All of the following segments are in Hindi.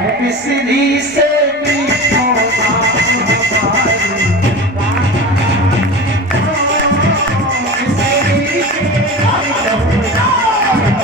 मिश्री से मीठो नाम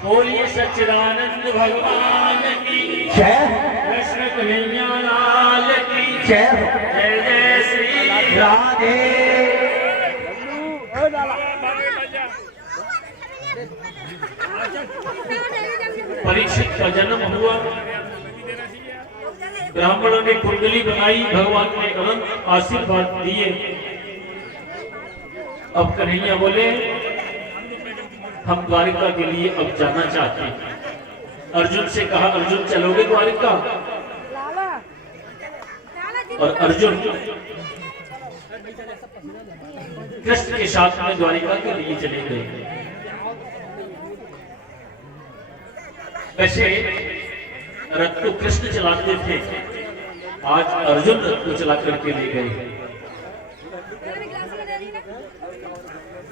बोलिए सच्चिदानंद भगवान की जय कृष्ण कन्हैया लाल की जय जय जय श्री राधे। परीक्षित का जन्म हुआ, ब्राह्मणों ने कुंडली बनाई, भगवान ने अनंत आशीर्वाद दिए। अब कन्हैया बोले हम द्वारिका के लिए अब जाना चाहते हैं। अर्जुन से कहा अर्जुन चलोगे द्वारिका? और अर्जुन कृष्ण के साथ में द्वारिका के लिए चले गए। वैसे रथ को कृष्ण चलाते थे, आज अर्जुन रथ को चला करके ले गए।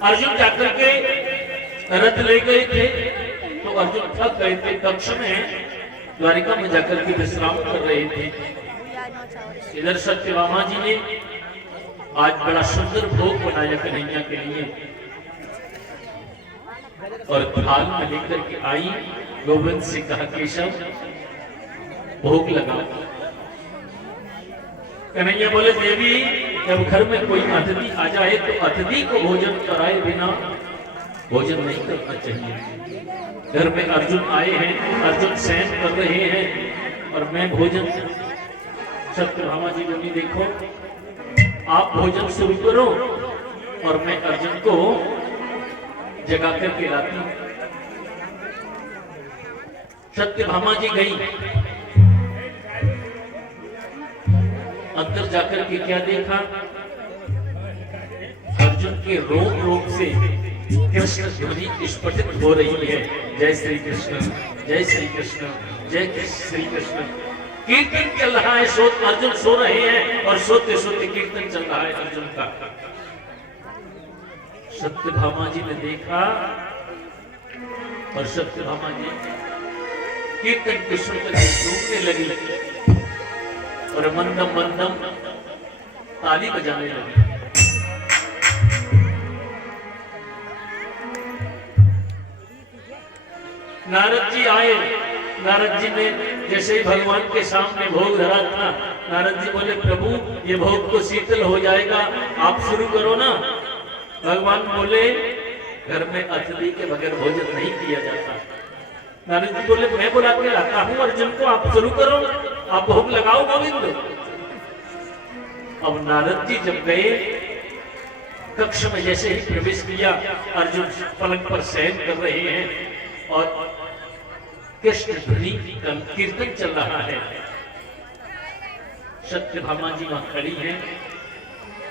अर्जुन जाकर के रथ ले गए थे तो अर्जुन थक गए थे, कक्ष में द्वारिका में जाकर के विश्राम कर रहे थे। इधर सत्यभामा जी ने आज बड़ा सुंदर भोग बनाया कन्हैया के लिए और थाल में लेकर के आई। गोविंद से कहा केशव भोग लगाओ। कन्हैया बोले देवी जब घर में कोई अतिथि आ जाए तो अतिथि को भोजन कराए बिना भोजन नहीं करना चाहिए। घर में अर्जुन आए हैं, अर्जुन शयन कर रहे हैं और मैं भोजन। सत्यभामा जी बोली देखो आप भोजन शुरू करो और मैं अर्जुन को जगा करके लाती हूं। सत्यभामा जी गई, अंदर जाकर के क्या देखा? अर्जुन के रोम रोम से कृष्ण ध्वनि स्फुटित हो रही है। जय श्री कृष्ण, जय श्री कृष्ण, जय श्री कृष्ण। कीर्तन चल रहा है, अर्जुन सो रहे हैं और सोते सोते कीर्तन चल रहा है अर्जुन का। सत्यभामा जी ने देखा और सत्यभामा जी कीर्तन के सुनकर झूमने लगी और मंदम मंदम ताली बजाने लगी। नारद जी आए, नारद जी ने जैसे ही भगवान के सामने भोग धरा था, नारद जी बोले प्रभु ये भोग तो शीतल हो जाएगा, आप शुरू करो ना। भगवान बोले घर में अतिथि के बगैर भोजन नहीं किया जाता। नारद जी बोले मैं बुला के लाता हूं अर्जुन को, आप शुरू करो, आप भोग लगाओ गोविंद। अब नारद जी जब गए कक्ष में, जैसे ही प्रवेश किया, अर्जुन पलंग पर शयन कर रहे हैं और कृष्ण ध्वनि कीर्तन चल रहा है। सत्यभामा जी वहां खड़ी हैं,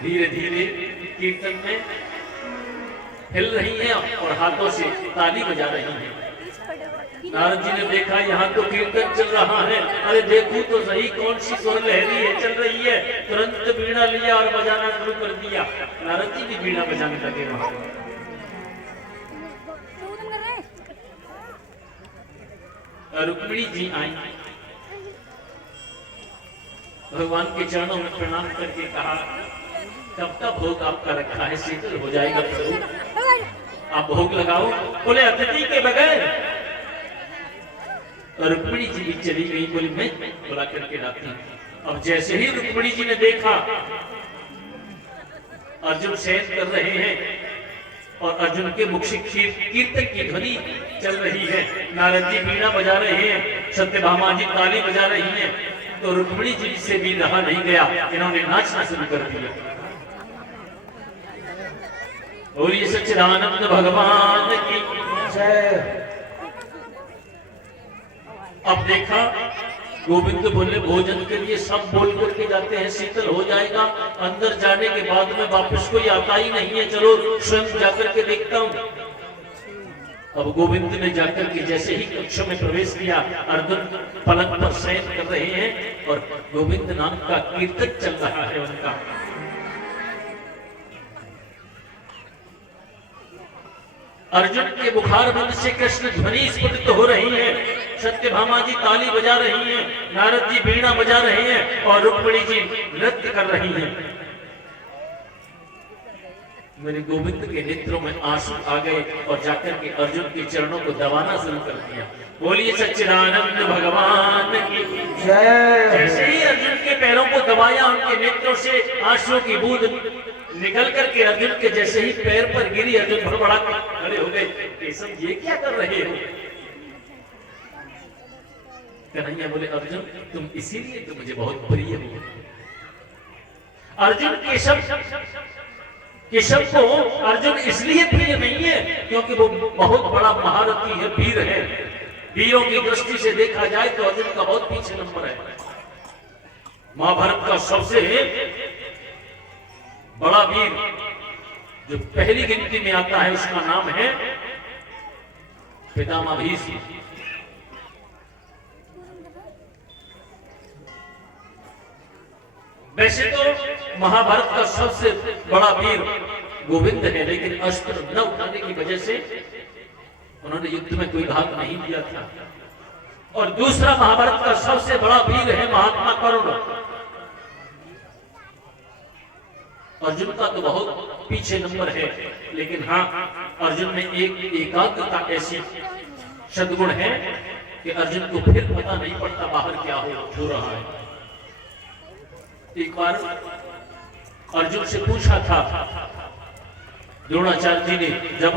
धीरे धीरे कीर्तन में हिल रही हैं और हाथों से ताली बजा रही हैं। नारद जी ने देखा यहाँ तो कीर्तन चल रहा है, अरे देखूं तो सही कौन सी स्वर लहरी है चल रही है। तुरंत बीड़ा लिया और बजाना शुरू कर दिया। नारद जी भी बीड़ा बजाने लगे वहां। रुक्मिणी जी आई, भगवान के चरणों में प्रणाम करके कहा, कब तक भोग आपका रखा है, शीतल हो जाएगा प्रभु, आप भोग लगाओ। बोले अतिथि के बगैर। रुक्मिणी जी भी चली गई, बोली मैं बुला करके लाती हूं। अब जैसे ही रुक्मिणी जी ने देखा अर्जुन शयन कर रहे हैं और अर्जुन के मुख से कीर्तन की ध्वनि चल रही है, नारद जी बीड़ा बजा रहे हैं, सत्यभामा जी ताली बजा रही हैं, तो रुक्मिणी जी से भी रहा नहीं गया, इन्होंने नाचना शुरू कर दिया। बोलिए सच्चिदानंद भगवान की जय। अब देखा गोविंद बोले भोजन के लिए सब बोल करके जाते हैं, शीतल हो जाएगा। अंदर जाने के बाद में वापस कोई आता ही नहीं है, चलो स्वयं जाकर के देखता हूं। अब गोविंद ने जाकर के जैसे ही कक्ष में प्रवेश किया, अर्जुन पलंग पर शयन कर रहे हैं और गोविंद नाम का कीर्तन चल रहा है उनका। अर्जुन के बुखार बंद से कृष्ण ध्वनि स्फुटित हो रही है, सत्यभामा जी ताली बजा रही हैं, नारद जी वीणा बजा रहे हैं और रुक्मिणी जी नृत्य कर रही हैं। मेरे गोविंद के नेत्रों में आंसू आ गए और जाकर के अर्जुन के चरणों को दबाना शुरू कर दिया। बोलिए सच्चिदानंद भगवान की जय। जैसे ही अर्जुन के पैरों को दबाया, उनके नेत्रों से आंसुओं की बूंद निकल करके अर्जुन के जैसे ही पैर पर गिरी, अर्जुन भड़बड़ा खड़े हो गए। केशव ये क्या कर रहे हो? कन्हैया बोले अर्जुन तुम इसीलिए तो मुझे बहुत प्रिय हो। अर्जुन केशव को अर्जुन इसलिए प्रिय नहीं है क्योंकि वो बहुत बड़ा महारथी है, वीर है। वीरों की दृष्टि से देखा जाए तो अर्जुन का बहुत पीछे नंबर है। महाभारत का सबसे बड़ा वीर जो पहली गिनती में आता है उसका नाम है पितामह भीष्म। वैसे तो महाभारत का सबसे बड़ा वीर गोविंद है, लेकिन अस्त्र न उठाने की वजह से उन्होंने युद्ध में कोई भाग नहीं लिया था। और दूसरा महाभारत का सबसे बड़ा वीर है महात्मा कर्ण। अर्जुन का तो बहुत पीछे नंबर है, लेकिन हाँ अर्जुन में एक एकाग्रता ऐसी सद्गुण है कि अर्जुन को फिर पता नहीं पड़ता बाहर क्या हो रहा है। एक बार अर्जुन से पूछा था द्रोणाचार्य जी ने, जब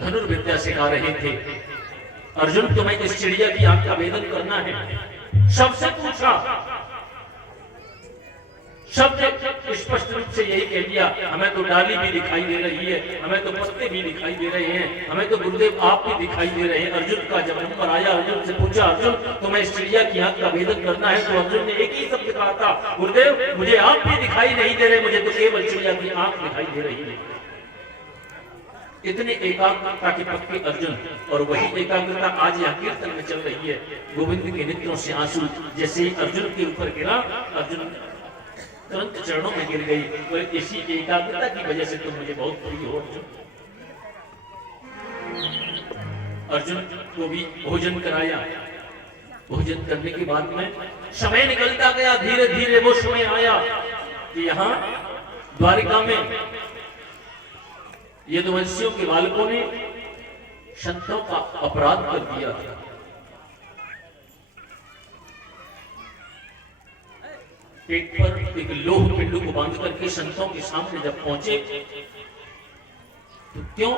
धनुर्विद्या सिखा रहे थे, अर्जुन तुम्हें इस चिड़िया की आंख का भेदन करना है। सबसे पूछा, शब्द स्पष्ट रूप से यही कह दिया, हमें तो डाली भी दिखाई दे रही है, हमें तो पत्ते भी दिखाई दे रहे हैं, हमें तो गुरुदेव आप भी दिखाई दे रहे हैं। अर्जुन का जब नंबर आया, अर्जुन से पूछा अर्जुन तुम्हें इस चिड़िया की आंख का भेदन करना है, तो अर्जुन ने एक ही शब्द कहा था, गुरुदेव मुझे आप भी दिखाई नहीं दे रहे, मुझे तो केवल चिड़िया की आंख दिखाई दे रही है। इतने एकाग्रता के पक्के अर्जुन, और वही एकाग्रता आज यहाँ कीर्तन में चल रही है। गोविंद के नेत्रों से आंसू जैसे ही अर्जुन के ऊपर गिरा, अर्जुन तुरंत चरणों में गिर गई। तो इसी एकाग्रता की वजह से तुम मुझे बहुत प्रिय हो अर्जुन। अर्जुन को भी भोजन कराया। भोजन करने के बाद में समय निकलता गया, धीरे धीरे वो समय आया कि यहाँ द्वारिका में यदुवंशियों के बालकों ने संतों का अपराध कर दिया था। पेट पर एक लोह पिंडू को बांध करके संतों के सामने जब पहुंचे, तो क्यों?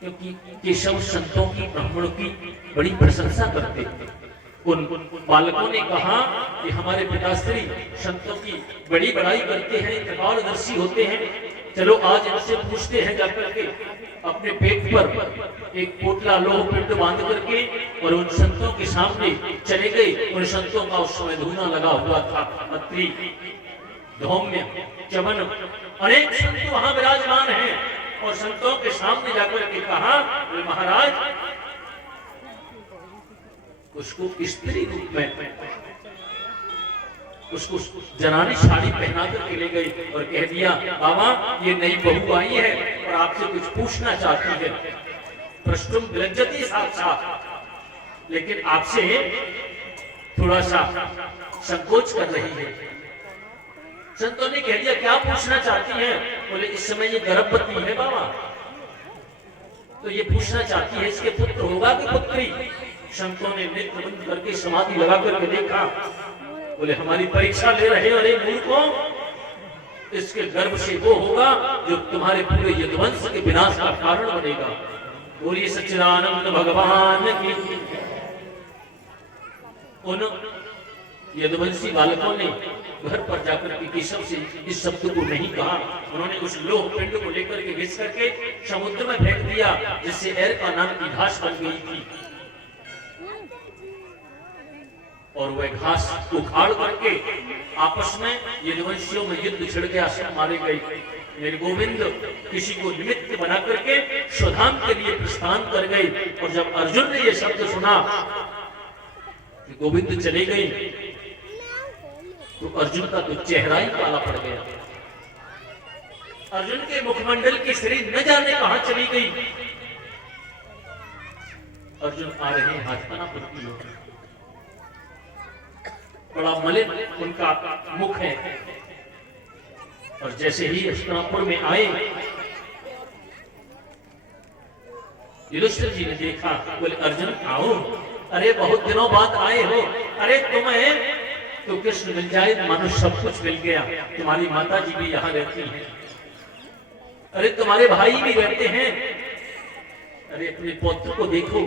क्योंकि केशव संतों की, ब्राह्मणों की बड़ी प्रशंसा करते थे। उन बालकों ने कहा कि हमारे पिताश्री संतों की बड़ी बड़ाई करते हैं, कृपालदर्शी होते हैं, चलो आज इनसे पूछते हैं जाकर के। अपने पेट पर एक पोटला लोह पिंड बांध करके और उन संतों के सामने चले गए। उन संतों का उस समय धूना लगा हुआ था, अत्रि, धौम्य, चमन, अनेक संत वहां विराजमान हैं और संतों के सामने जाकर के कहा, महाराज उसको स्त्री रूप में उसको जनानी साड़ी पहना कर के ले गई और कह दिया, बाबा ये नई बहू आई है और आपसे कुछ पूछना चाहती है। प्रश्न विलज्जति साक्षात, लेकिन आपसे थोड़ा सा संकोच कर रही है। संतों ने कह दिया, क्या पूछना चाहती है? बोले इस समय ये गर्भवती है बाबा, तो ये पूछना चाहती है इसके पुत्र होगा कि पुत्री? संतों ने नेत्र बंद करके समाधि लगा करके देखा, बोले हमारी परीक्षा ले रहे हो अरे मूर्खों, इसके गर्भ से वो होगा जो तुम्हारे पूरे यदुवंश के विनाश का कारण बनेगा। बोलिए सच्चिदानंद भगवान की। उन यदुवंशी बालकों ने घर पर जाकर के केशव से इस शब्द को नहीं कहा। उन्होंने उस लोह पिंड को लेकर के घिस करके समुद्र में फेंक दिया, जिससे एर का नाम की घास बन गई थी और वह घास उखाड़ करके आपस में यदुवंशियों में युद्ध छिड़ गया, सब मारे गए। मेरे गोविंद किसी को निमित्त बना करके स्वधाम के लिए प्रस्थान कर गए। और जब अर्जुन ने यह शब्द सुना कि गोविंद चले गए, तो अर्जुन का तो चेहरा ही काला पड़ गया। अर्जुन के मुखमंडल की श्री न जाने कहां चली गई। अर्जुन आ रहे हैं हाथपना पुरकी ओर, बड़ा मलिन उनका मुख है। और जैसे ही हस्तिनापुर में आए, युधिष्ठिर जी ने देखा, बोले अर्जुन आओ, अरे बहुत दिनों बाद आए हो, अरे तुम्हें तो कृष्ण मिल जाए मानो सब कुछ मिल गया। तुम्हारी माता जी भी यहाँ रहती हैं, अरे तुम्हारे भाई भी रहते हैं, अरे अपने पौत्र को देखो,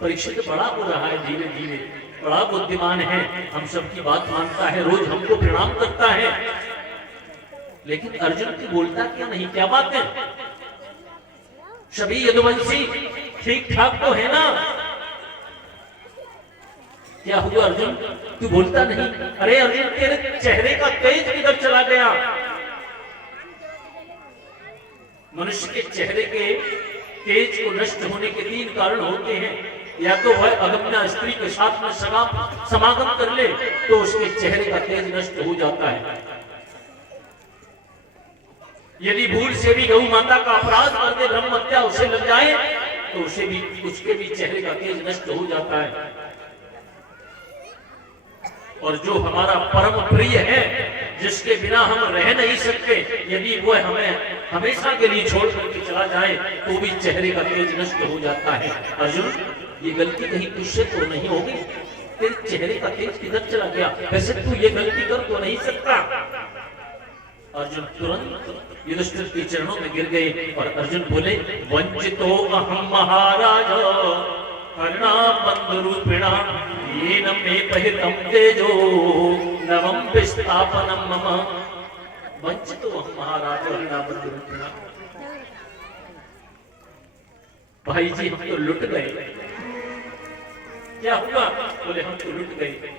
परीक्षित बड़ा हो रहा है धीरे धीरे, बड़ा बुद्धिमान है, हम सबकी बात मानता है, रोज हमको प्रणाम करता है। लेकिन अर्जुन की बोलता क्या नहीं, क्या बात है? सभी यदुवंशी ठीक ठाक तो है ना? क्या हुआ अर्जुन, तू बोलता नहीं? अरे अर्जुन तेरे चेहरे का तेज किधर चला गया? मनुष्य के चेहरे के तेज को नष्ट होने के 3 कारण होते हैं। या तो वह अगम्या स्त्री के साथ में समागम कर ले तो उसके चेहरे का तेज नष्ट हो जाता है। यदि भूल से भी गौ माता का अपराध कर दे, ब्रह्म हत्या उसे लग जाए तो उसके भी चेहरे का तेज नष्ट हो जाता है। और जो हमारा परम प्रिय है, जिसके बिना हम रह नहीं सकते, यदि वो हमें हमेशा के लिए छोड़ करके चला जाए तो भी चेहरे का तेज नष्ट हो जाता है। अर्जुन ये गलती कहीं तुझसे तो नहीं होगी? तेरे चेहरे का तेज किधर चला गया? वैसे तू ये गलती कर तो नहीं सकता। अर्जुन तुरंत युधिष्ठिर के चरणों में गिर गए और अर्जुन बोले, वंचितो अहम महाराज कर्णा बंधु रूपिणा येन मे पहितम तेजो नवम विस्थापनम मम। वंचितो अहम महाराज कर्णा बंधु रूपिणा। भाई जी हम तो लुट गए। क्या हुआ? बोले हम तो लुट गए,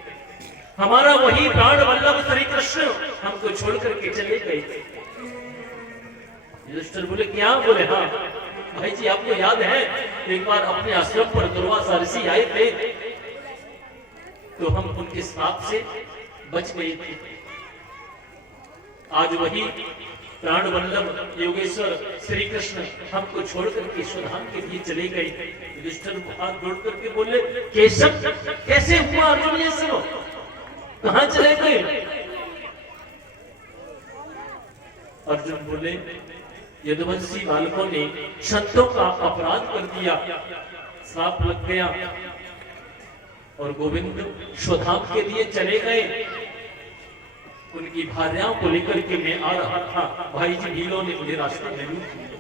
हमारा वही प्राण वल्लभ श्री कृष्ण हमको छोड़ करके चले गए। युधिष्ठिर बोले क्या? बोले हाँ भाई जी, आपको याद है एक बार अपने आश्रम पर दुर्वासा ऋषि आए थे तो हम उनके श्राप से बच गए थे। आज वही प्राण वल्लभ योगेश्वर श्री कृष्ण हमको छोड़कर के स्वधाम के लिए चले गए। युधिष्ठिर हाथ जोड़ करके बोले, केशव कैसे हुआ अर्जुन ये सब? कहां चले गए? अर्जुन बोले, यदुवंशी बालकों ने संतों का अपराध कर दिया, श्राप लग गया और गोविंद स्वधाम के लिए चले गए। उनकी भार्याओं को लेकर के मैं आ रहा था, भाई जी भीलों ने मुझे रास्ते में लूट लिया।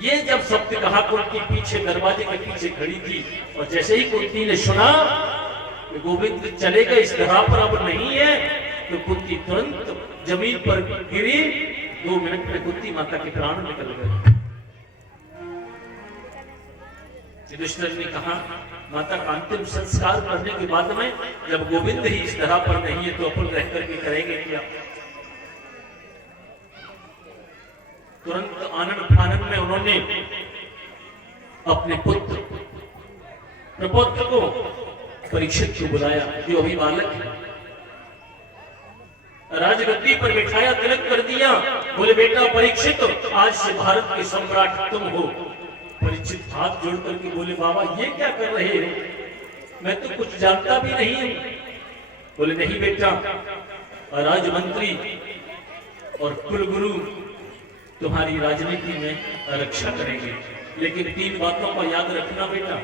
ये जब शब्द कहा कुंती पीछे दरवाजे के पीछे खड़ी थी, और जैसे ही कुंती ने सुना कि गोविंद चलेगा इस धरा पर अब नहीं है, तो कुंती तुरंत जमीन पर गिरी। 2 मिनट में कुंती माता के प्राण निकल गए। युधिष्ठिर ने कहा माता का अंतिम संस्कार करने के बाद में जब गोविंद ही इस धरा पर नहीं है तो अपन रह करके करेंगे क्या। तुरंत आनंद फानन में उन्होंने अपने पुत्र प्रपौत्र को परीक्षित को बुलाया, जो अभी बालक है, राजगद्दी पर बिठाया, तिलक कर दिया। बोले बेटा परीक्षित, आज से भारत के सम्राट तुम हो। परीक्षित हाथ जोड़ करके बोले बाबा ये क्या कर रहे हो, मैं तो कुछ जानता भी नहीं हूं। बोले नहीं बेटा, राजमंत्री और कुलगुरु तुम्हारी राजनीति में रक्षा करेंगे, लेकिन 3 बातों को याद रखना बेटा,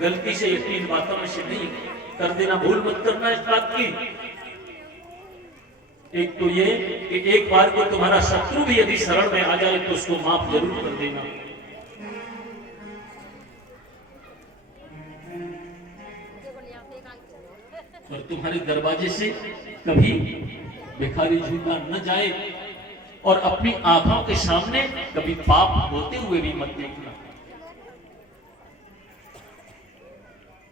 गलती से ये 3 बातों में से नहीं कर देना, भूल मत करना इस बात की। एक तो ये कि एक बार को तुम्हारा शत्रु भी यदि शरण में आ जाए तो उसको माफ जरूर कर देना। और तुम्हारे दरवाजे से कभी भिखारी झूठा न जाए, और अपनी आंखों के सामने कभी पाप होते हुए भी मत देखना।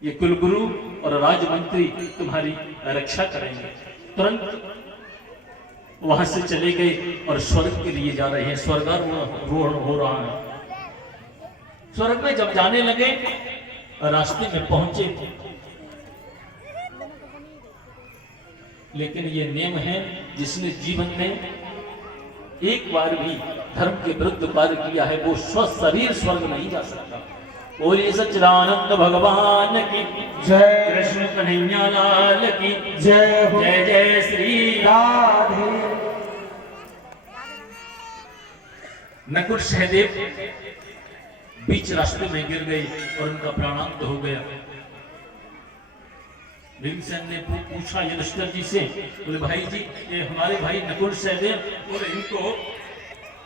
ये कुलगुरु और राजमंत्री तुम्हारी रक्षा करेंगे। तुरंत वहां से चले गए और स्वर्ग के लिए जा रहे हैं, स्वर्गारोहण हो रहा है। स्वर्ग में जब जाने लगे, रास्ते में पहुंचे, लेकिन ये नियम है जिसने जीवन में एक बार भी धर्म के विरुद्ध कार्य किया है वो स्वशरीर स्वर्ग नहीं जा सकता। बोलिए सच्चिदानंद भगवान की जय, कृष्ण कन्हैया लाल की जय, जय जय श्री राधे। नकुल सहदेव बीच रास्ते में गिर गए और उनका प्राणांत हो गया। भीमसेन ने पूछा युधिष्ठिर जी से, बोले भाई जी ये हमारे भाई नकुल सहदेव, बोले इनको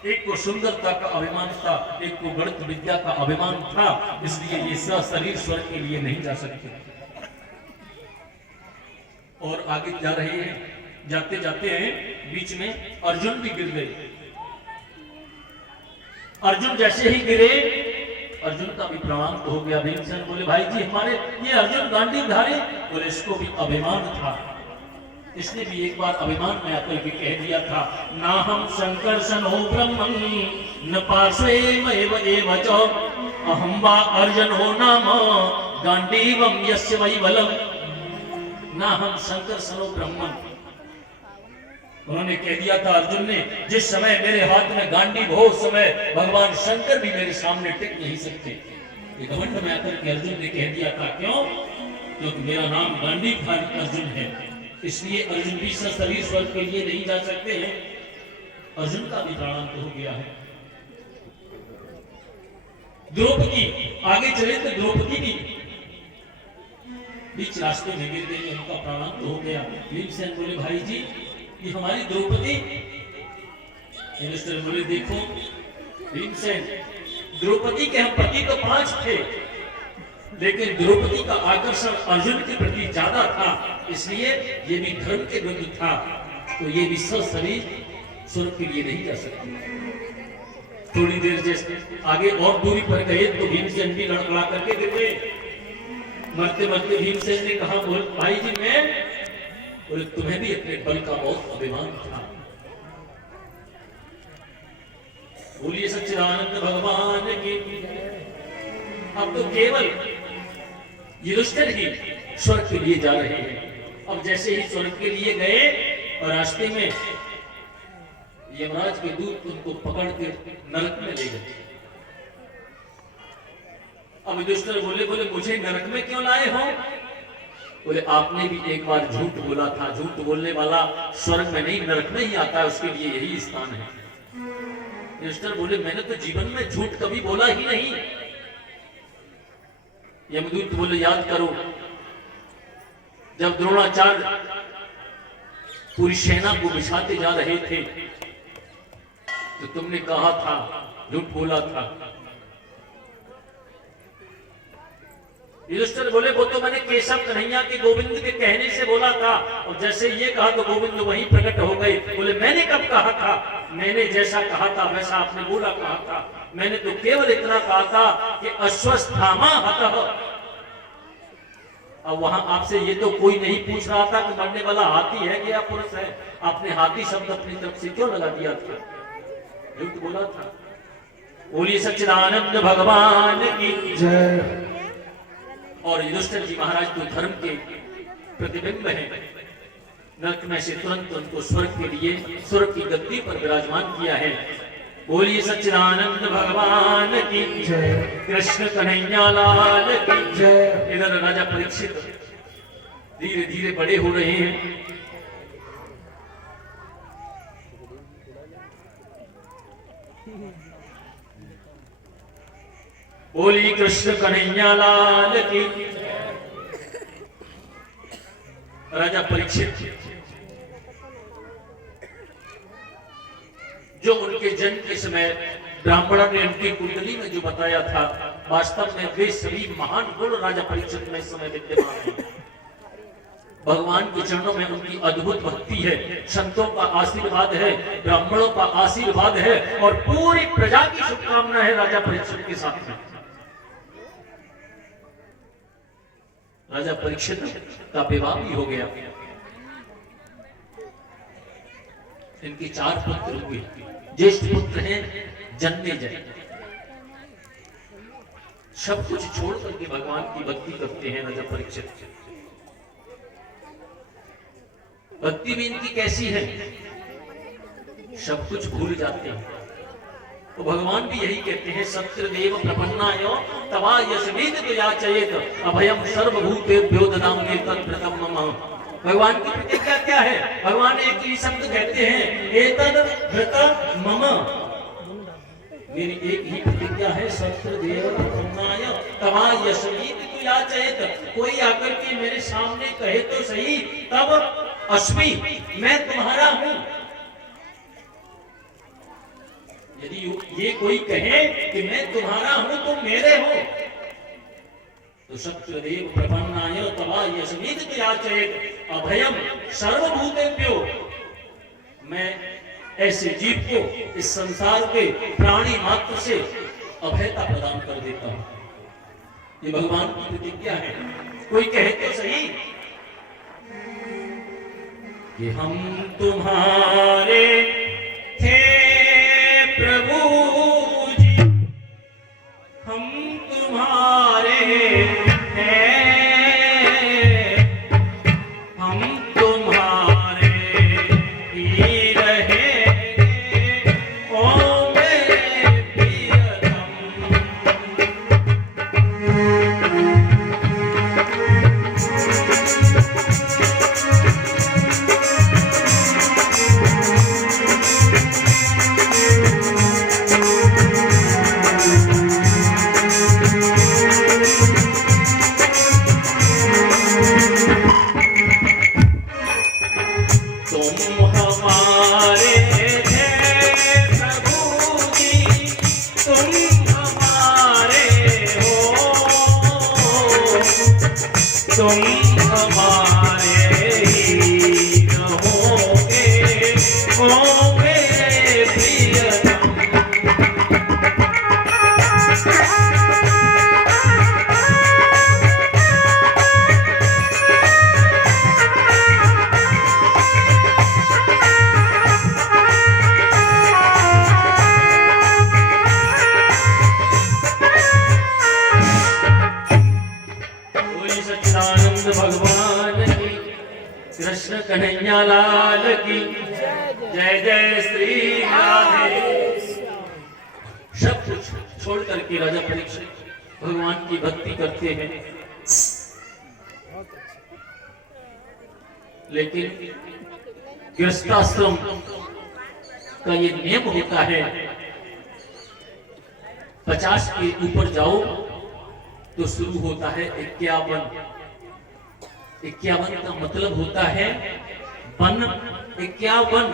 एक को सुंदरता का अभिमान था, एक को गणित विद्या का अभिमान था, इसलिए ये सशरीर स्वर्ग के लिए नहीं जा सकते। और आगे जा रहे हैं, जाते जाते हैं बीच में अर्जुन भी गिर गए। अर्जुन जैसे ही गिरे, अर्जुन का भी प्राणांत हो गया। भीमसेन बोले भाई जी हमारे ये अर्जुन गांडीवधारी, बोले इसको भी अभिमान था, इसने भी एक बार अभिमान में आकर के कह दिया था, ना हम संकर्षण हो ब्रह्मन न पार्श्वेम एव च अहं वा अर्जुन हो नाम गांडीवम यस्य वै बलम। ना हम संकर्षण हो ब्रह्मन, उन्होंने कह दिया था अर्जुन ने, जिस समय मेरे हाथ में गांडीव हो उस समय भगवान शंकर भी मेरे सामने टिक नहीं सकते। ये घमंड में आकर के अर्जुन ने कह दिया था, क्यों? क्योंकि मेरा नाम गांडीवधारी अर्जुन है, इसलिए अर्जुन भी सशरीर स्वर्ग के लिए नहीं जा सकते हैं। अर्जुन का भी प्राणांत हो गया है। द्रौपदी आगे चले तो द्रौपदी भी बीच रास्ते में गिर गई, उनका प्राणांत हो गया। भीमसेन बोले भाई जी ये हमारी द्रौपदी। युधिष्ठिर बोले देखो भीमसेन, द्रौपदी के हम पति तो 5 थे, लेकिन द्रौपदी का आकर्षण अर्जुन के प्रति ज्यादा था, इसलिए ये भी धर्म के विरुद्ध था, तो ये भी सशरीर स्वर्ग के लिए नहीं जा सकती। थोड़ी देर जैसे आगे और दूरी पर गए तो भीमसेन भी लड़खड़ा करके गिर गए। मरते मरते भीमसेन ने कहा, बोल भाई जी मैं, बोले तुम्हें भी अपने बल का बहुत अभिमान था। बोलिए सच्चिदानंद भगवान की। अब तो केवल युधिष्ठिर ही स्वर्ग के लिए जा रहे हैं। अब जैसे ही स्वर्ग के लिए गए और रास्ते में यमराज के दूत उनको पकड़ के नरक में ले गए। अब युधिष्ठिर बोले मुझे नरक में क्यों लाए हो? बोले आपने भी एक बार झूठ बोला था, झूठ बोलने वाला स्वर्ग में नहीं नरक में ही आता है, उसके लिए यही स्थान है। युधिष्ठिर बोले मैंने तो जीवन में झूठ कभी बोला ही नहीं। यमदूत बोले याद करो, जब द्रोणाचार्य पूरी सेना को बिछाते जा रहे थे तो तुमने कहा था झूठ बोला था। युधिष्ठिर बोले वो तो मैंने केशव कन्हैया के गोविंद के कहने से बोला था, और जैसे ये कहा तो गोविंद वहीं प्रकट हो गए। बोले मैंने कब कहा था? मैंने जैसा कहा था वैसा आपने बोला कहा था। मैंने तो केवल इतना कहा था कि अश्वस्थामा हतः। अब वहां आपसे ये तो कोई नहीं पूछ रहा था कि मरने वाला हाथी है कि या पुरुष है। आपने हाथी शब्द अपनी तरफ से क्यों लगा दिया था? झूठ बोला था। बोलिए सच्चिदानंद भगवान की जय। और युधिष्ठिर जी महाराज तो धर्म के प्रतिबिंब हैं। नरक में से तुरंत उनको स्वर्ग के लिए स्वर्ग की गद्दी पर विराजमान किया है। बोलिए सच्चिदानंद भगवान की जय। कृष्ण कन्हैया लाल की जय। इधर राजा परीक्षित धीरे धीरे बड़े हो रहे हैं। बोलिए कृष्ण कन्हैया लाल की। राजा परीक्षित जो उनके जन्म के समय ब्राह्मणों ने उनकी कुंडली में जो बताया था, वास्तव में वे सभी महान गुण राजा परीक्षित में इस समय विद्यमान हैं। भगवान के चरणों में उनकी अद्भुत भक्ति है, संतों का आशीर्वाद है, ब्राह्मणों का आशीर्वाद है, और पूरी प्रजा की शुभकामना है राजा परीक्षित के साथ में। राजा परीक्षित का विवाह भी हो गया। इनके 4 पुत्र हुए। ज्येष्ठ पुत्र हैं जन्मेजय। सब कुछ छोड़ करके भगवान की भक्ति करते हैं राजा परीक्षित। भक्ति भी इनकी कैसी है? सब कुछ भूल जाते हैं। तो भगवान भी यही कहते हैं, सत्यदेव प्रपन्नायो तवा यशवेद तो याचयेत अभयम सर्वभूतेभ्यो ददामि तद्व्रतम मम। भगवान की प्रतिज्ञा क्या है? भगवान एक ही शब्द कहते हैं, एतद् व्रतम मम। मेरी एक ही प्रतिज्ञा है, सत्यदेव प्रपन्नायो तवा यशवेद तो याचयेत। कोई आकर के मेरे सामने कहे तो सही, तब अस्मि, मैं तुम्हारा हूं। यदि ये कोई कहे कि मैं तुम्हारा हूं तो मेरे हो, तो सत्यदेव प्रपन्नाय तवा यशमीत याचयेत अभयम सर्वभूतेभ्यो। मैं ऐसे जीव को इस संसार के प्राणी मात्र से अभयता प्रदान कर देता हूं। ये भगवान की प्रतिज्ञा है। कोई कहे तो सही कि हम तुम्हारे थे प्रभु जी, हम तुम्हारे हैं, हम तुम्हारे ही रहेंगे ओ मेरे प्रियतम। तुम हमारे ही रहोगे ओ मेरे प्रियतम। भगवान की, कृष्ण कन्हैया लाल की जय। जय श्री राधे। सब कुछ छोड़ करके राजा परीक्षित भगवान की भक्ति करते हैं, लेकिन गृहस्थाश्रम का ये नियम होता है, 50 के ऊपर जाओ तो शुरू होता है 51। 51 का मतलब होता है वन 51,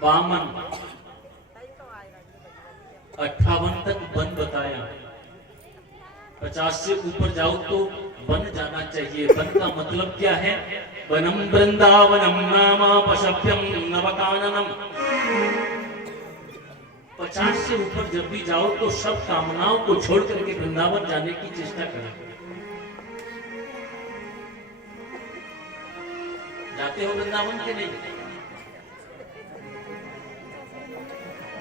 52, 58 तक वन बताया, 50 से ऊपर जाओ तो वन जाना चाहिए। वन का मतलब क्या है? वनम वृंदावनम नामा पशभ्यम नवकाननम। 50 से ऊपर जब भी जाओ तो सब कामनाओं को छोड़ करके वृंदावन जाने की चेष्टा करें। जाते हो वृंदावन के नहीं?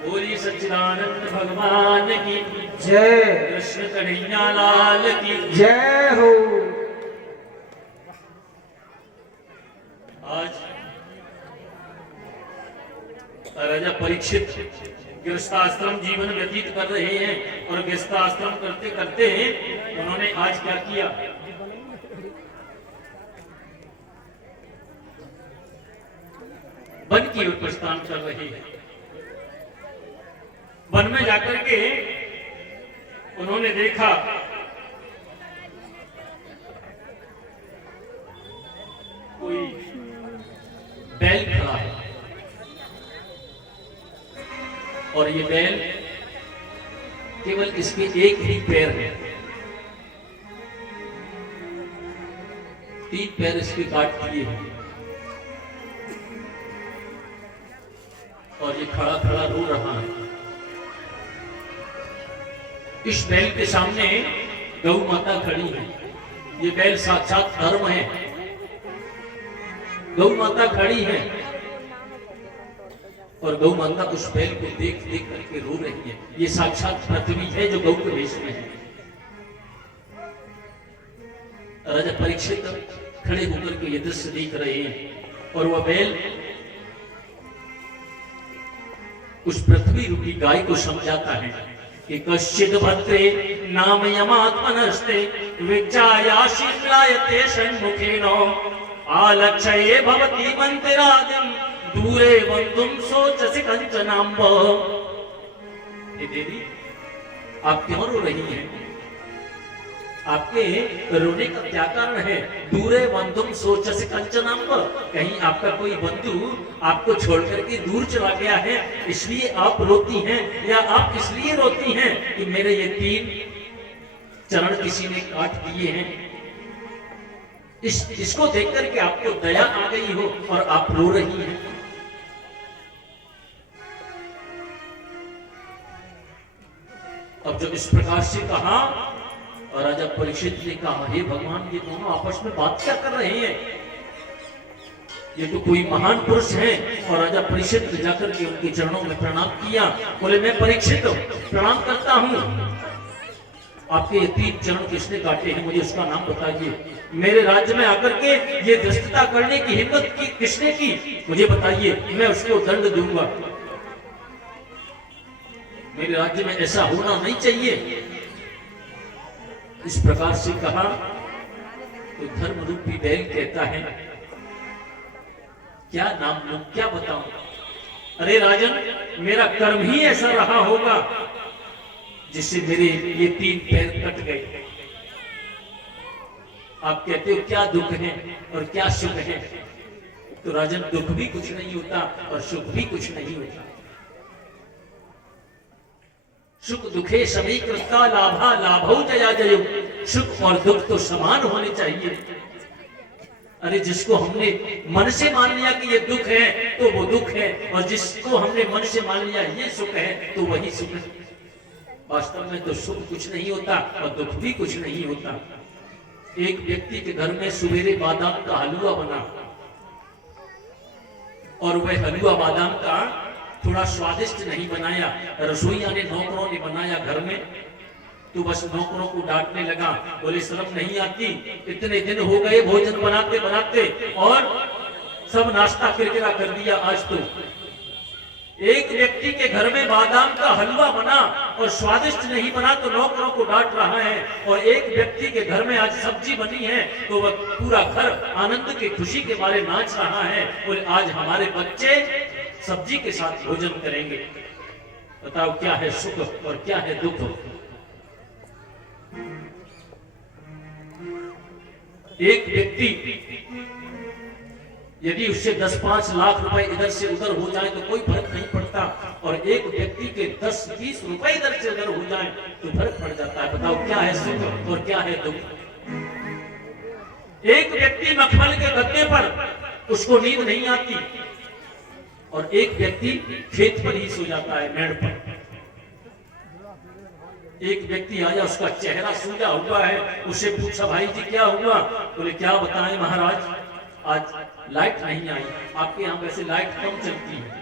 बोली सच्चिदानंद भगवान की जय। कृष्ण कन्हैया लाल की जय हो। आज राजा परीक्षित गृहस्थाश्रम जीवन व्यतीत कर रहे हैं और गृहस्थाश्रम करते करते उन्होंने आज क्या किया? वन की ओर प्रस्थान कर रहे हैं। वन में जाकर के उन्होंने देखा कोई बैल खड़ा है और ये बैल केवल इसके एक ही पैर है, 3 पैर इसके काट दिए हैं और ये खड़ा खड़ा रो रहा है। इस बैल के सामने गौ माता खड़ी है। ये बैल साक्षात धर्म है। गौ माता खड़ी है और गौ माता उस बैल को देख देख करके रो रही है। ये साक्षात पृथ्वी है जो गौ के वेश में है। राजा परीक्षित खड़े होकर के ये दृश्य देख रहे हैं और वह बैल उस पृथ्वी रूपी गाय को समझाता है कि कश्चिद भद्रे नाम यमात्मनस्ते विज्ञाया शीलायते षण्मुखेन आलक्ष्ये भवति मंदिरादिं दूरे बंधुं शोचसि कंचनाम्ब। ये देवी आप क्यों रो रही हैं? आपके रोने का क्या कारण है? दूरे बंधुम सोचसि कंचनाम्ब। कहीं आपका कोई बंधु आपको छोड़कर के दूर चला गया है इसलिए आप रोती हैं, या आप इसलिए रोती हैं कि मेरे ये 3 चरण किसी ने काट दिए हैं? इसको देख करके आपको दया आ गई हो और आप रो रही हैं। अब जब इस प्रकार से कहा और राजा परीक्षित ने कहा, हे भगवान, ये दोनों आपस में बात क्या कर रहे हैं? ये तो कोई महान पुरुष है। और राजा परीक्षित ने जाकर के उनके चरणों में प्रणाम किया। बोले, मैं परीक्षित प्रणाम करता हूं। आपके ये 3 चरण किसने काटे हैं? मुझे उसका नाम बताइए। मेरे राज्य में आकर के ये धृष्टता करने की हिम्मत की किसने की? मुझे बताइए, मैं उसको दंड दूंगा। मेरे राज्य में ऐसा होना नहीं चाहिए। इस प्रकार से कहा तो धर्म रूपी बैल कहता है, क्या नाम लूं, क्या बताऊं? अरे राजन, मेरा कर्म ही ऐसा रहा होगा जिससे मेरे ये 3 पैर कट गए। आप कहते हो क्या दुख है और क्या सुख है? तो राजन, दुख भी कुछ नहीं होता और सुख भी कुछ नहीं होता। सुख दुखे सभी कृता लाभा लाभौ जया जयो। सुख और दुख तो समान होने चाहिए। अरे जिसको हमने मन से मान लिया कि ये दुख है तो वो दुख है, और जिसको हमने मन से मान लिया ये सुख है तो वही सुख है। वास्तव में तो सुख कुछ नहीं होता और दुख भी कुछ नहीं होता। एक व्यक्ति के घर में सवेरे बादाम का हलवा बना और वह हलवा बादाम का थोड़ा स्वादिष्ट नहीं बनाया। रसोईया ने, नौकरों ने बनाया घर में, तो बस नौकरों को डांटने लगा। बोले, शर्म नहीं आती? इतने दिन हो गए भोजन बनाते बनाते और सब नाश्ता किरकिरा कर दिया। आज तो एक व्यक्ति के घर में बादाम का हलवा बना और स्वादिष्ट नहीं बना तो नौकरों को डांट रहा है, और एक व्यक्ति के घर में आज सब्जी बनी है तो वह पूरा घर आनंद की खुशी के मारे नाच रहा है। बोले, आज हमारे बच्चे सब्जी के साथ भोजन करेंगे। बताओ, क्या है सुख और क्या है दुख? एक व्यक्ति यदि उससे 10-5 लाख रुपए इधर से उधर हो जाए तो कोई फर्क नहीं पड़ता। और एक व्यक्ति के 10-20 रुपए इधर से उधर हो जाए तो फर्क पड़ जाता है। बताओ क्या है सुख और क्या है दुख। एक व्यक्ति मखमल के गद्दे पर उसको नींद नहीं आती और एक व्यक्ति खेत पर ही सो जाता है, मेड़ पर। एक व्यक्ति आया, उसका चेहरा सूजा हुआ है, उसे पूछा भाई जी क्या हुआ? बोले क्या बताएं महाराज, आज लाइट नहीं आई। आपके यहाँ वैसे लाइट कम चलती है।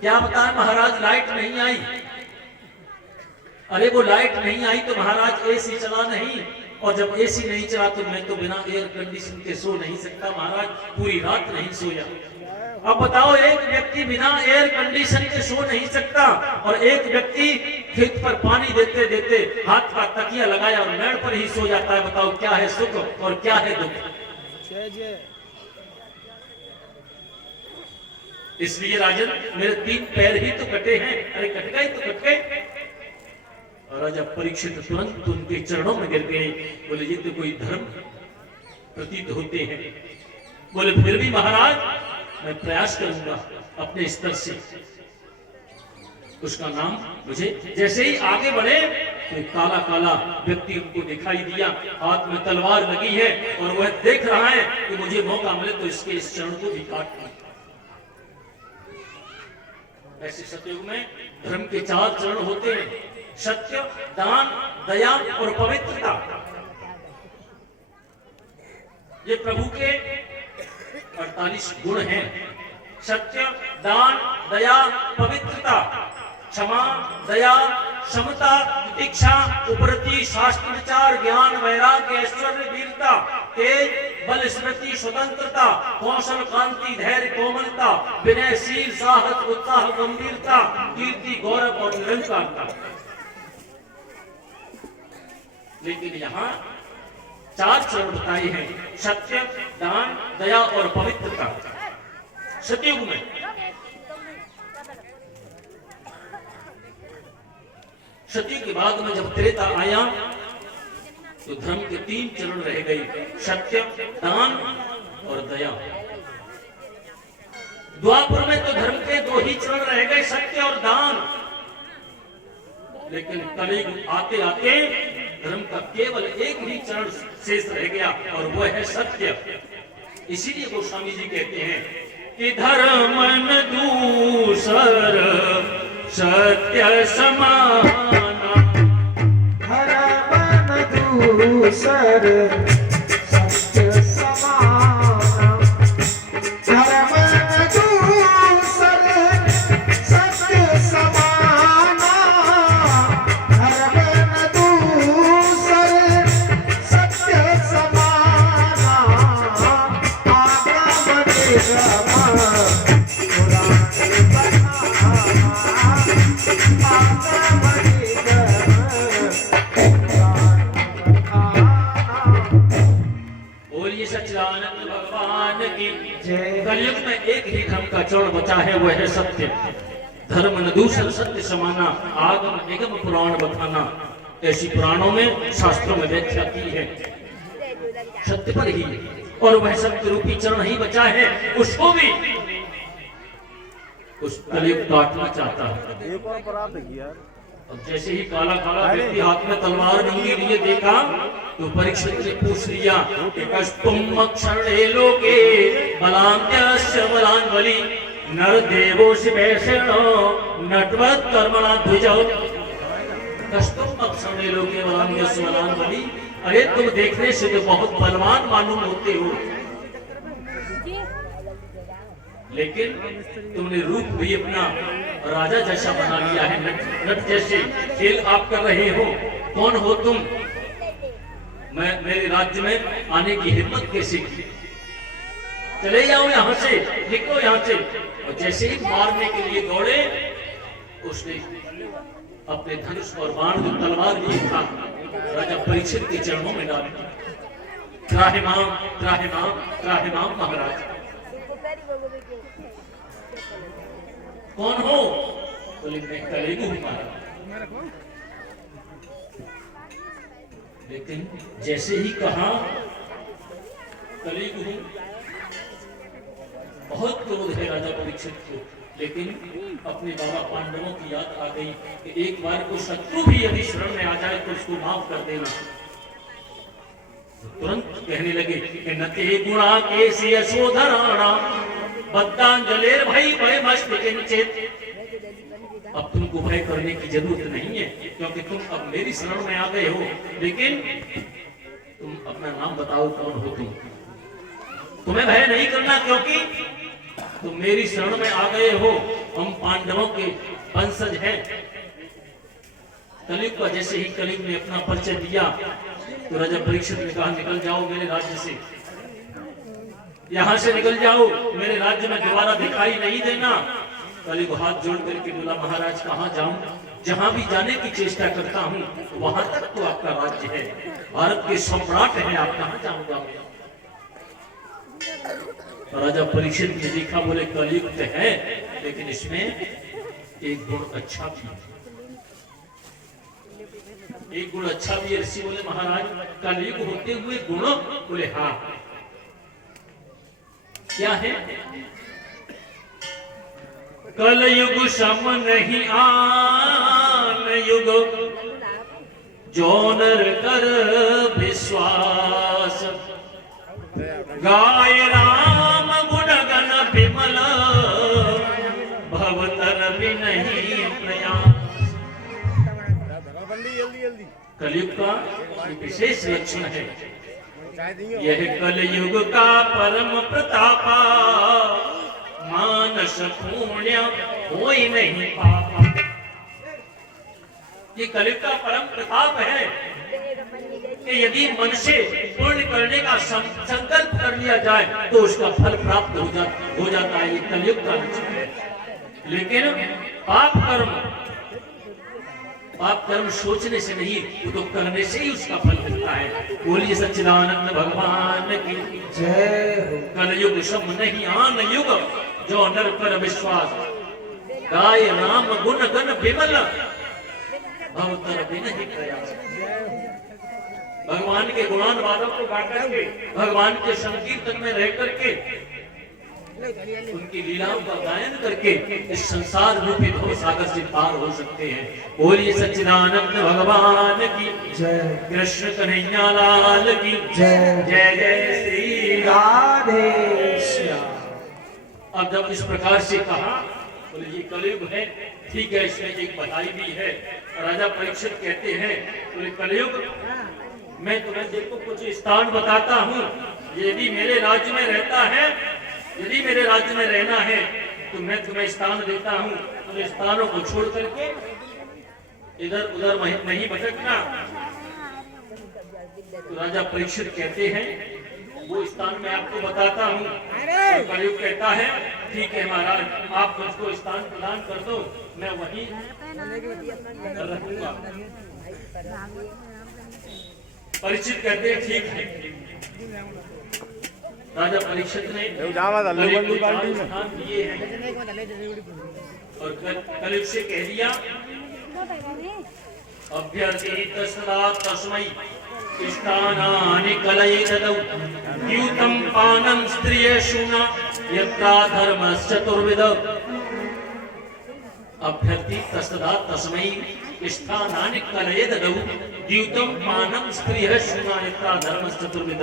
क्या बताएं महाराज, लाइट नहीं आई। अरे वो लाइट नहीं आई तो महाराज एसी चला नहीं, और जब एसी नहीं चला तो मैं तो बिना एयर कंडीशन के सो नहीं सकता महाराज, पूरी रात नहीं सोया। अब बताओ, एक व्यक्ति बिना एयर कंडीशन के सो नहीं सकता और एक व्यक्ति खेत पर पानी देते देते हाथ का तकिया लगाया और मेड़ पर ही सो जाता है। बताओ क्या है सुख और क्या है दुख। इसलिए राजन, मेरे 3 पैर ही तो कटे हैं। अरे कट गए तो कट गए। और राजा परीक्षित तुरंत उनके चरणों में गिर गए। बोले ये तो कोई धर्म प्रतीत होते हैं। बोले फिर भी महाराज मैं प्रयास करूंगा अपने स्तर से। उसका नाम मुझे, जैसे ही आगे बढ़े तो काला काला व्यक्ति उनको दिखाई दिया, हाथ में तलवार लगी है और वह देख रहा है कि मुझे मौका मिले तो इसके इस चरण को भी काट दूं। ऐसे सतयुग में धर्म के 4 चरण होते हैं, सत्य, दान, दया और पवित्रता। ये प्रभु के 48 गुण हैं। सत्य, दान, दया, पवित्रता, क्षमा, दया, समता, दीक्षा, उपरति, शास्त्र विचार, ज्ञान, वैराग्य, ऐश्वर्य, वीरता, तेज, बल, स्मृति, स्वतंत्रता, कौशल, कांति, धैर्य, कोमलता, विनयशील, साहस, उत्साह, गंभीरता, कीर्ति, गौरव और निरंकारता। लेकिन यहाँ 4 चरण बताए हैं, सत्य, दान, दया और पवित्रता। सतयुग में सतयुग के बाद में जब त्रेता आया तो धर्म के 3 चरण रह गए, सत्य, दान और दया। द्वापर में तो धर्म के 2 ही चरण रह गए, सत्य और दान। लेकिन कलयुग आते आते धर्म का केवल एक ही चरण शेष रह गया और वह है सत्य। इसीलिए गोस्वामी जी कहते हैं कि धर्म न दूसर सत्य समाना, धर्म न दूसर सत्य समाना, धर्म न दूसर सत्य समाना, धर्म न दूसर सत्य समाना, आगम निगम पुराण बखाना, आगम निगम बोलिए सच्चिदानंद भगवान की जय। कलयुग में एक ही धर्म का चरण बचा है, वह है सत्य। धर्म न दूसर सत्य समाना, आगम निगम पुराण बखाना। ऐसी पुराणों में, शास्त्रों में व्याख्या की है सत्य पर ही, और वह सत्य रूपी चरण ही बचा है। उसको भी उस कलयुग काटना चाहता है। एक और परात है यार। अब जैसे ही काला काला व्यक्ति हाथ में तलवार नंगी लिए देखा तो परीक्षित ने पूछ लिया कि कष्टुम क्षणे लोके बलान्त्यस्य बलान् बलि नर देवो शिवेशनो नटवत् कर्मणा द्विजौ। कष्टुम क्षणे लोके बलान्त्यस्य बलान् बलि, अरे तुम देखने से तो बहुत बलवान मालूम होते हो, लेकिन तुमने रूप भी अपना राजा जैसा बना लिया है, नट जैसे खेल आप कर रहे हो। कौन हो तुम? मैं मेरे राज्य में आने की हिम्मत कैसे की? चले जाओ यहाँ से, निकलो यहाँ से। और जैसे ही मारने के लिए दौड़े, उसने अपने धनुष और बाण जो तलवार लिए था राजा परीक्षित के चरणों में डाल दिया। त्राहिमाम त्राहिमाम त्राहिमाम महाराज। कौन हो? बोले मैं कलयुग हूं महाराज। लेकिन जैसे ही कहा कलयुग हूं, बहुत क्रोध है राजा परीक्षित को। लेकिन अपने बाबा पांडवों की याद आ गई कि एक बार को शत्रु भी यदि शरण में आ जाए तो उसको माफ कर देना। तुरंत कहने लगे कि नते गुणा केसी यशोधराणा बद्धांजलेर भय भय मस्त किंचित। अब तुमको भय करने की जरूरत नहीं है, क्योंकि तुम अब मेरी शरण में आ गए हो। लेकिन तुम अपना नाम बताओ, कौन हो तुम? तुम्हें भय नहीं करना, क्योंकि तुम मेरी शरण में आ गए हो। हम पांडवों के वंशज हैं। कलयुग का जैसे ही कलयुग ने अपना परिचय दिया तो राजा परीक्षित ने कहा, निकल जाओ मेरे राज्य से, यहां से निकल जाओ, मेरे राज्य में दोबारा दिखाई नहीं देना। कलयुग हाथ जोड़ करके बोला, महाराज कहां जाऊं? जहां भी जाने की चेष्टा करता हूं वहां तक तो आपका राज्य है, भारत के सम्राट हैं, आप कहां जाऊंगा? राजा परीक्षित ने देखा, बोले कलयुग है लेकिन इसमें एक गुण अच्छा भी है, एक गुण अच्छा भी है। ऋषि बोले, महाराज कलयुग होते हुए गुण? बोले हाँ। क्या है? कलयुग सम नहीं आन युग, जो नर कर विश्वास, गाय राम गुण गण विमल, भवतर भी नहीं प्रयास। कलयुग का विशेष लक्षण है, यह कलयुग का परम प्रतापा, मानस पुण्य कोई नहीं पापा। ये कलयुग का परम प्रताप है कि यदि मन से पुण्य करने का संकल्प कर लिया जाए तो उसका फल प्राप्त हो जाता है। ये कलयुग का लक्षण है। लेकिन पाप कर्म सोचने से नहीं, वो तो करने से ही उसका फल मिलता है। बोलिए सच्चिदानंद भगवान की जय। कलयुग सम नहीं आन युग, जो नर पर विश्वास, गाय राम गुण गण विमल, भवतर भी नहीं प्रयास। भगवान के गुणान वादों को गा करके, भगवान के संकीर्तन में रह करके, उनकी लीलाओं का गायन करके इस संसार रूपी भव सागर से पार हो सकते हैं। बोलिए सच्चिदानंद भगवान की जय। कृष्ण कन्हैया लाल की जय। जय जय श्री राधे श्याम। अब जब इस प्रकार से कहा, बोले ये कलयुग है, ठीक है, इसमें एक बधाई भी है। राजा परीक्षित कहते हैं, बोले कलयुग मैं तुम्हें देखो कुछ स्थान बताता हूँ, यदि मेरे राज्य में रहता है, यदि मेरे राज्य में रहना है तो मैं तुम्हें स्थान देता हूँ। तो स्थानों को छोड़ करके इधर उधर नहीं भटकना। तो राजा परीक्षित कहते हैं, वो स्थान मैं आपको बताता हूँ। तो कलयुग कहता है, ठीक है महाराज, आप मुझको स्थान प्रदान कर दो, मैं वहीं रहूंगा। परीक्षित कहते हैं, ठीक है। राजा परीक्षित ने स्थान दिए हैं और कलयुग से कह दिया, अभ्यर्थित सदा तस्मै स्थानानि कलये ददौ, द्यूतं पानं स्त्रियेषु न यत्रा धर्मश्चतुर्विध। अभ्यर्थित सदा तस्मै स्थानानि कलये ददौ, द्यूतं पानं स्त्रियेषु न यत्रा धर्मश्चतुर्विध।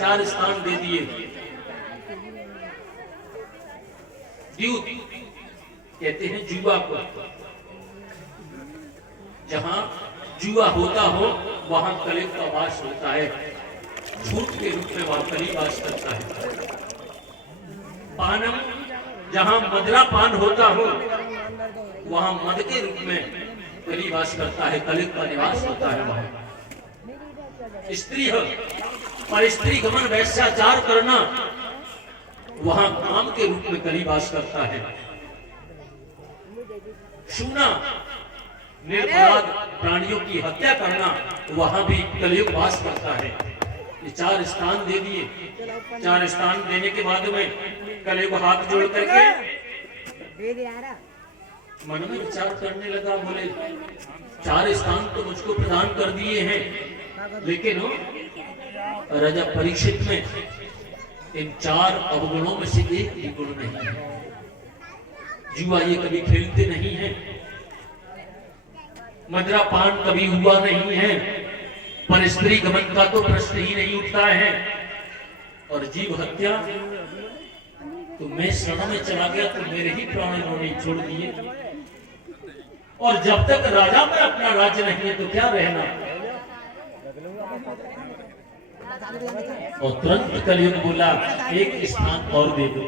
4 स्थान दे दिए। द्यूत कहते हैं जुआ को, जहां जुआ होता हो वहां कलयुग का वास होता है, झूठ के रूप में वहां कली वास करता है। पानम, जहां मदरा पान होता हो वहां मद के रूप में कली वास करता है, कलयुग का निवास होता है वहां। स्त्री और स्त्री गमन वैश्याचार करना वहां काम के रूप में कली वास करता है। छूना, निर्पराध प्राणियों की हत्या करना, वहां भी कलयुग वास करता है। ये 4 स्थान दे दिए। 4 स्थान देने के बाद में कलयुग हाथ जोड़ करके मन में विचार करने लगा, बोले 4 स्थान तो मुझको प्रदान कर दिए हैं, लेकिन राजा परीक्षित में इन 4 अवगुणों में से एक भी गुण नहीं है। जुआ ये कभी खेलते नहीं है, मदिरा पान कभी हुआ नहीं है, पर स्त्री गमन का तो प्रश्न ही नहीं उठता है, और जीव हत्या तो मैं शरण में चला गया तो मेरे ही प्राण इन्होंने छोड़ दिए, और जब तक राजा में अपना राज्य नहीं है तो क्या रहना। और तुरंत कलयुग बोला एक स्थान और दे दो।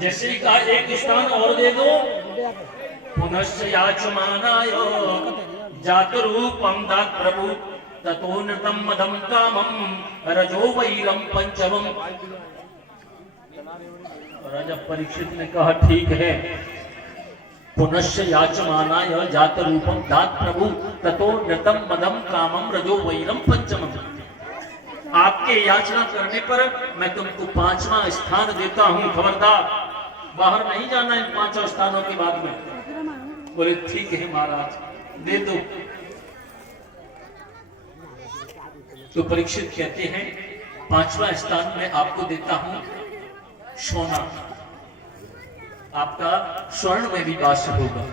जैसे ही कहा एक स्थान और दे दो, पुनश्च याचमानाय जात रूपम दात प्रभु ततो नृतम मदम कामम रजो वैरम पंचमम। राजा परीक्षित ने कहा ठीक है, पुनश्च याचमानाय जात रूपम दात प्रभु ततो नृतम मदम कामम रजो वैरम पंचमम। आपके याचना करने पर मैं तुमको 5वां स्थान देता हूं, खबरदार बाहर नहीं जाना इन 5 स्थानों के बाद में। बोले ठीक है महाराज दे दो। तो परीक्षित कहते हैं 5वां स्थान मैं आपको देता हूं सोना, आपका स्वर्ण में भी वास होगा।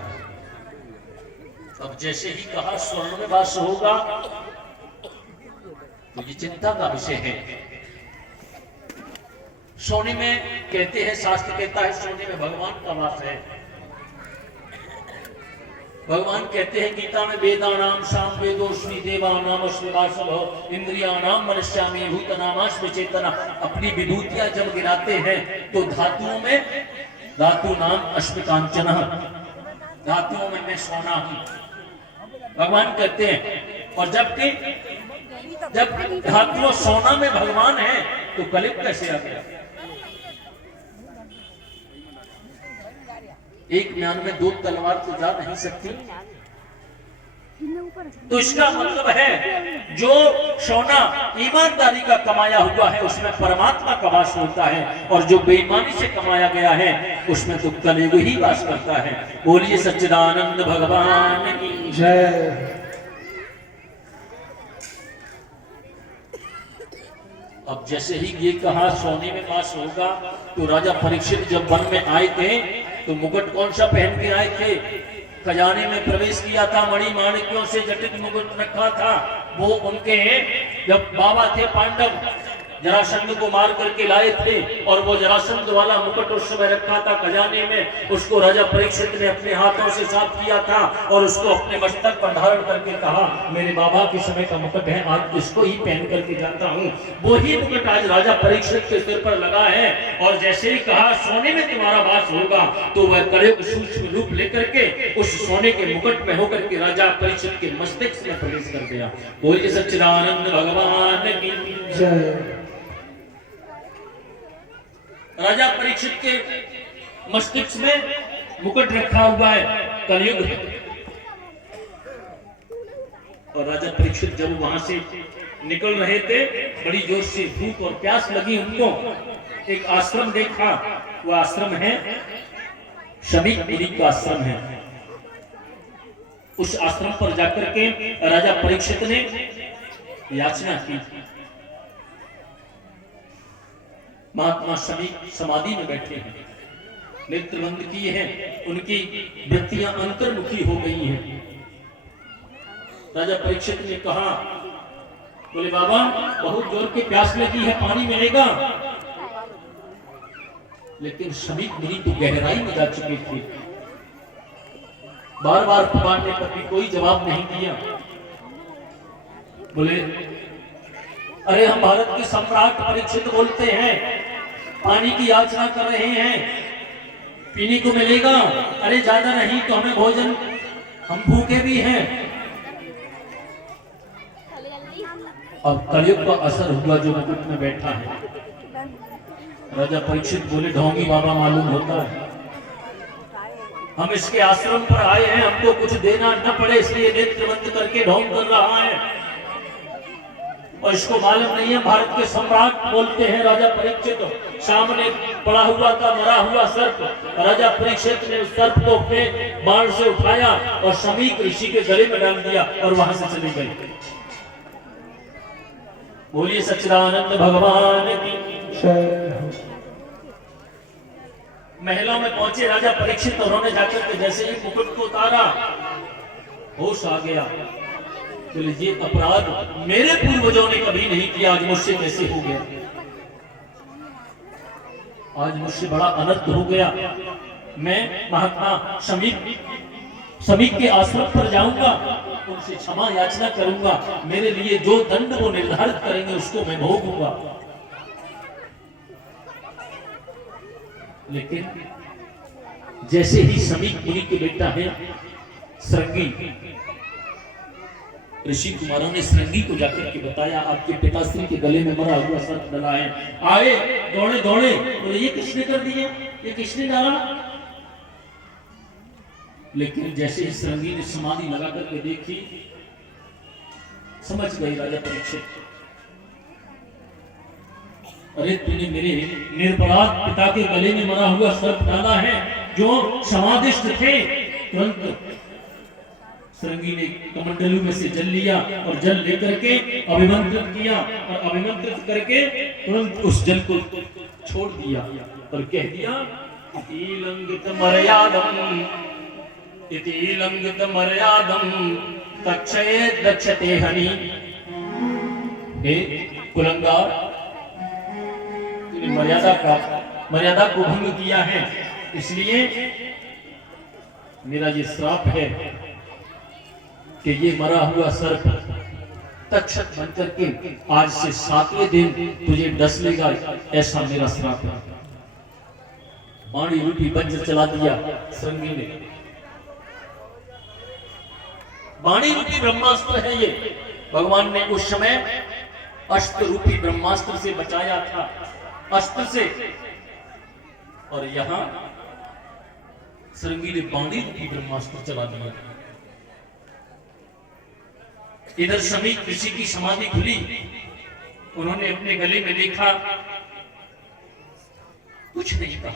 अब जैसे ही कहा स्वर्ण में वास होगा तो ये चिंता का विषय है। सोने में कहते हैं, शास्त्र कहता है सोने में भगवान का वास है। भगवान कहते हैं गीता में वेदानाम साम वेदोस्मि देवानाम अस्मिवासव इंद्रियाणाम मनस्यामि भूतनामास्मि चेतना। अपनी विभूतियां जब गिनाते हैं तो धातुओं में धातु नाम अश्मिकांचन, धातुओं में मैं सोना हूं भगवान कहते हैं। और जबकि जब धातुओं सोना में भगवान है तो कलयुग कैसे आ गया? एक म्यान में 2 तलवार तो जा नहीं सकती। तो इसका मतलब है जो सोना ईमानदारी का कमाया हुआ है उसमें परमात्मा का वास होता है, और जो बेईमानी से कमाया गया है उसमें तो कलयुग ही वास करता है। बोलिए सच्चिदानंद भगवान की जय। अब जैसे ही ये कहा सोने में वास होगा तो राजा परीक्षित जब वन में आए थे तो मुकुट कौन सा पहन के आए थे? खजाने में प्रवेश किया था, मणि माणिक्यों से जटित मुकुट रखा था। वो उनके जब बाबा थे पांडव जरासंध को मार करके लाए थे, और वो जरासंध वाला मुकुट उस समय रखा था खजाने में। उसको राजा परीक्षित ने अपने हाथों से साफ किया था और उसको अपने मस्तक पर धारण करके कहा मेरे बाबा के समय का मुकुट है, आज इसको ही पहन करके जाता हूँ। वही मुकुट आज राजा परीक्षित के सिर पर लगा है। और जैसे ही कहा सोने में तुम्हारा वास होगा तो वह कलयुग सूक्ष्म रूप लेकर के उस सोने के मुकुट में होकर के राजा परीक्षित के मस्तिष्क में प्रवेश कर गया। बोलिए सच्चिदानंद भगवान की जय। राजा परीक्षित के मस्तिष्क में मुकुट रखा हुआ है, कलयुग है। और राजा परीक्षित जब वहां से निकल रहे थे, बड़ी जोर से भूख और प्यास लगी उनको। एक आश्रम देखा, वो आश्रम है शमीक मुनि का आश्रम है। उस आश्रम पर जाकर के राजा परीक्षित ने याचना की। महात्मा शमीक समाधि में बैठे हैं, नेत्र बंद किए हैं, उनकी वृत्तियां अंतर्मुखी हो गई हैं। राजा परीक्षित ने कहा बोले बाबा बहुत जोर की प्यास लगी है, पानी मिलेगा? लेकिन शमीक मुनि तो गहराई में जा चुके थे, बार बार पुकारने पर भी कोई जवाब नहीं दिया। बोले अरे हम भारत के सम्राट परीक्षित बोलते हैं, पानी की याचना कर रहे हैं, पीने को मिलेगा? अरे ज्यादा नहीं तो हमें भोजन, हम भूखे भी हैं। अब कलयुग का असर हुआ जो मुकुट में बैठा है। राजा परीक्षित बोले ढोंगी बाबा मालूम होता है, हम इसके आश्रम पर आए हैं, हमको कुछ देना न पड़े इसलिए नेत्र बंद करके ढोंग कर रहा है। और इसको मालूम नहीं है भारत के सम्राट बोलते हैं राजा परीक्षित। सामने पड़ा हुआ था मरा हुआ सर्प, राजा परीक्षित ने उस सर्प को अपने बाण से उठाया और शमीक ऋषि के गले में डाल दिया और वहां से चली गई। बोलिए सच्चिदानंद भगवान की। महलों में पहुंचे राजा परीक्षित, उन्होंने जाकर के जैसे ही मुकुट को उतारा, होश आ गया। बोले ये अपराध मेरे पूर्वजों ने कभी नहीं किया, आज मुझसे कैसे हो गया? आज मुझसे बड़ा अनर्थ हो गया। मैं महात्मा समीप के आश्रम पर जाऊंगा, उनसे क्षमा याचना करूंगा, मेरे लिए जो दंड वो निर्धारित करेंगे उसको मैं भोगूंगा। लेकिन जैसे ही समीप मुनि के बेटा है श्रृंगी, ऋषि कुमारों ने श्रृंगी को जाकर के बताया, आपके पिताश्री के गले में मरा हुआ सर्प डला है। आए दौड़े दौड़े, बोले ये किसने कर दिया, ये किसने डाला? लेकिन जैसे ही श्रृंगी ने समाधि लगा करके देखी, समझ गई राजा परीक्षित, अरे तूने मेरे निरपराध पिता के गले में मरा हुआ सर्प डाला है। जो समाधिस्थ थे, तुरंत श्रृंगी ने कमंडलू में से जल लिया और जल लेकर के अभिमंत्रित किया, और अभिमंत्रित करके तुरंत उस जल को छोड़ दिया और कह दिया, इति लंघित मर्यादम तक्षये दक्षते हनि। हे कुलंगार, तूने मर्यादा को भंग किया है, इसलिए मेरा ये श्राप है कि ये मरा हुआ सर्प तक्षक बनकर के आज से 7वें दिन तुझे डस लेगा, ऐसा मेरा श्राप है। वाणी रूपी वज्र चला दिया श्रृंगी ने। वाणी रूपी ब्रह्मास्त्र है ये, भगवान ने उस समय अस्त्र रूपी ब्रह्मास्त्र से बचाया था, अस्त्र से, और यहां श्रृंगी ने वाणी रूपी ब्रह्मास्त्र चला दिया। इधर समीप ऋषि की समाधि खुली, उन्होंने अपने गले में देखा, कुछ नहीं कहा।